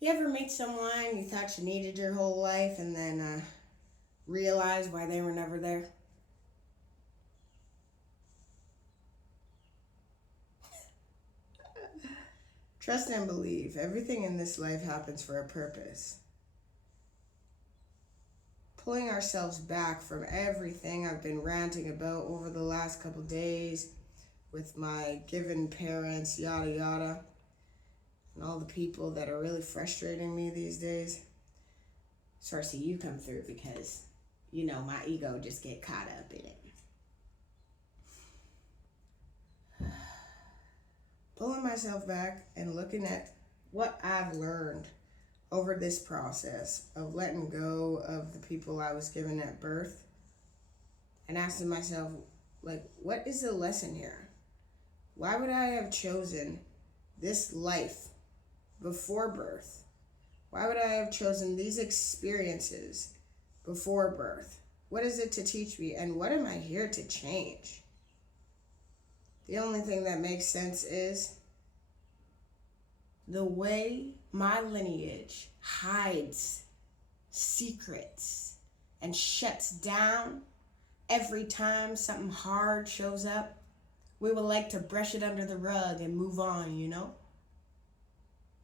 You ever meet someone you thought you needed your whole life and then realize why they were never there? Trust and believe. Everything in this life happens for a purpose. Pulling ourselves back from everything I've been ranting about over the last couple days with my given parents, yada yada, and all the people that are really frustrating me these days. Cersei, you come through because, my ego just get caught up in it. Pulling myself back and looking at what I've learned over this process of letting go of the people I was given at birth and asking myself, what is the lesson here? Why would I have chosen this life before birth? Why would I have chosen these experiences before birth? What is it to teach me, and what am I here to change? The only thing that makes sense is the way my lineage hides secrets and shuts down every time something hard shows up. We would like to brush it under the rug and move on.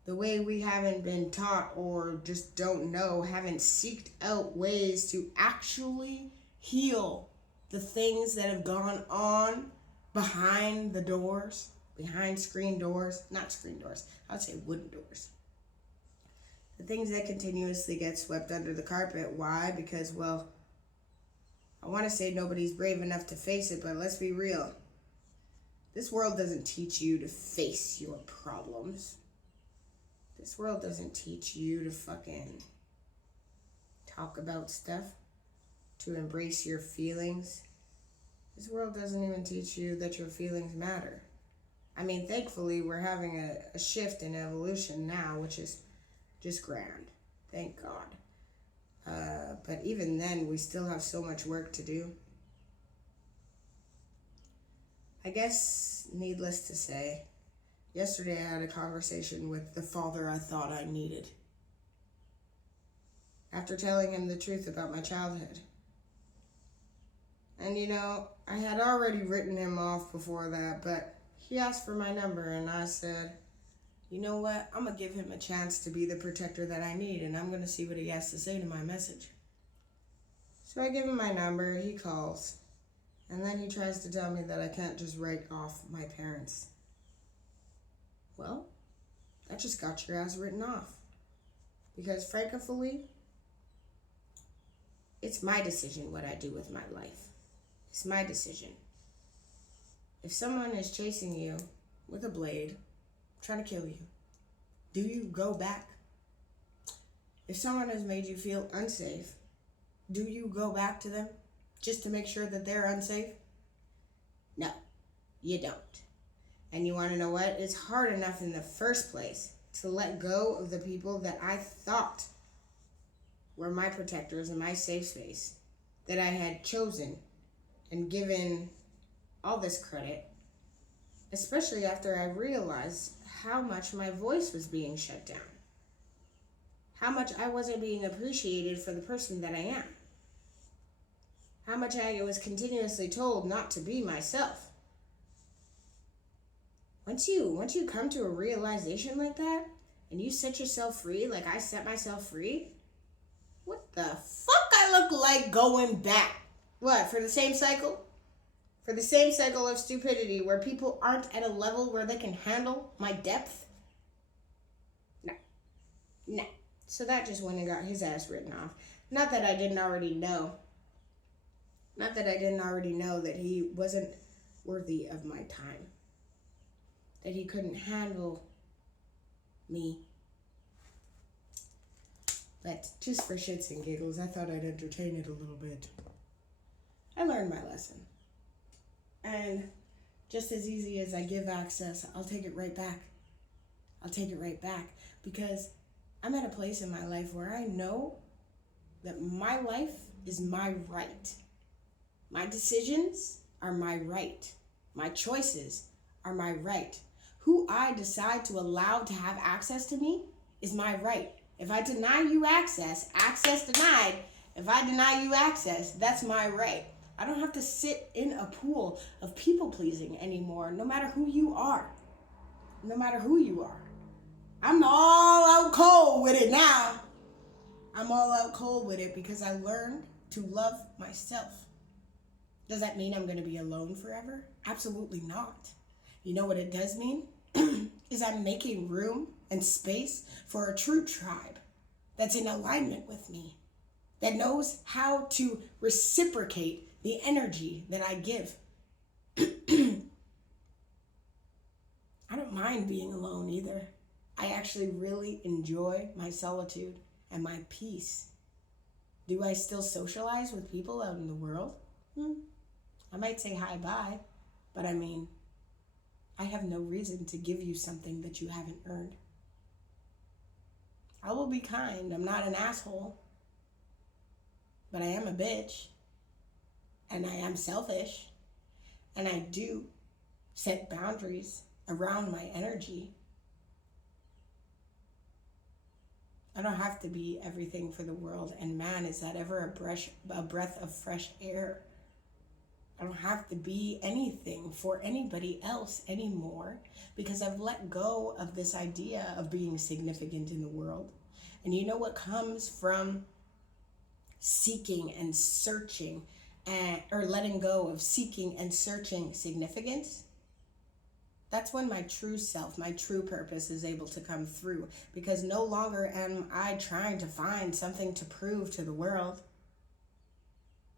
The way we haven't been taught or just don't know, haven't seeked out ways to actually heal the things that have gone on behind the doors, behind screen doors, not screen doors, I would say wooden doors. The things that continuously get swept under the carpet. Why? Because, I want to say nobody's brave enough to face it, but let's be real. This world doesn't teach you to face your problems. This world doesn't teach you to fucking talk about stuff, to embrace your feelings. This world doesn't even teach you that your feelings matter. I mean, thankfully, we're having a shift in evolution now, which is just grand. Thank God. But even then, we still have so much work to do. I guess, needless to say, yesterday I had a conversation with the father I thought I needed. After telling him the truth about my childhood. And I had already written him off before that, but he asked for my number and I said, you know what? I'm going to give him a chance to be the protector that I need, and I'm going to see what he has to say to my message. So I give him my number, he calls, and then he tries to tell me that I can't just write off my parents. Well, that just got your ass written off. Because frankly, it's my decision what I do with my life. It's my decision. If someone is chasing you with a blade, trying to kill you, do you go back? If someone has made you feel unsafe, do you go back to them just to make sure that they're unsafe? No, you don't. And you want to know what? It's hard enough in the first place to let go of the people that I thought were my protectors and my safe space, that I had chosen and given all this credit, especially after I realized how much my voice was being shut down, how much I wasn't being appreciated for the person that I am, how much I was continuously told not to be myself. Once you come to a realization like that, and you set yourself free like I set myself free, what the fuck I look like going back? What, for the same cycle? For the same cycle of stupidity where people aren't at a level where they can handle my depth? No. So that just went and got his ass written off. Not that I didn't already know. Not that I didn't already know that he wasn't worthy of my time. That he couldn't handle me. But just for shits and giggles, I thought I'd entertain it a little bit. I learned my lesson. And just as easy as I give access, I'll take it right back. I'll take it right back. Because I'm at a place in my life where I know that my life is my right. My decisions are my right. My choices are my right. Who I decide to allow to have access to me is my right. If I deny you access, access denied. If I deny you access, that's my right. I don't have to sit in a pool of people pleasing anymore, no matter who you are. No matter who you are. I'm all out cold with it now. I'm all out cold with it because I learned to love myself. Does that mean I'm going to be alone forever? Absolutely not. You know what it does mean? Is I'm making room and space for a true tribe that's in alignment with me, that knows how to reciprocate the energy that I give. I don't mind being alone either. I actually really enjoy my solitude and my peace. Do I still socialize with people out in the world? I might say hi, bye, but I mean, I have no reason to give you something that you haven't earned. I will be kind. I'm not an asshole, but I am a bitch, and I am selfish, and I do set boundaries around my energy. I don't have to be everything for the world, and man, is that ever a breath of fresh air. I don't have to be anything for anybody else anymore because I've let go of this idea of being significant in the world. And you know what comes from seeking and searching or letting go of seeking and searching significance? That's when my true self, my true purpose is able to come through, because no longer am I trying to find something to prove to the world.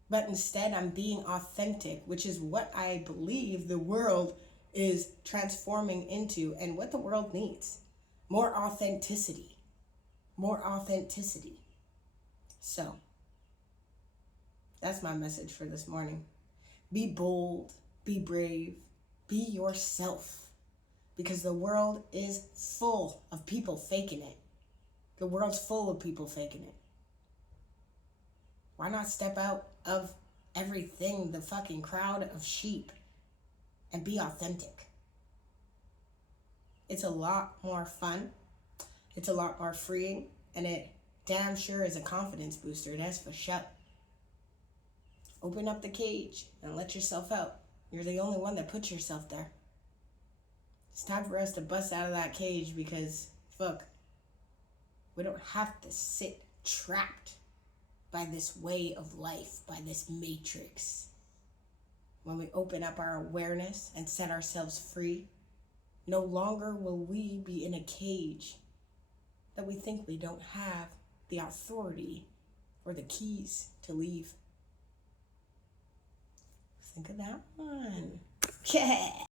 But instead, I'm being authentic, which is what I believe the world is transforming into and what the world needs. More authenticity. More authenticity. So, that's my message for this morning. Be bold. Be brave. Be yourself. Because the world is full of people faking it. The world's full of people faking it. Why not step out of everything, the fucking crowd of sheep, and be authentic? It's a lot more fun. It's a lot more freeing. And it damn sure is a confidence booster. That's for sure. Open up the cage and let yourself out. You're the only one that puts yourself there. It's time for us to bust out of that cage because, fuck, we don't have to sit trapped by this way of life, by this matrix. When we open up our awareness and set ourselves free, no longer will we be in a cage that we think we don't have the authority or the keys to leave. Think of that one. Yeah.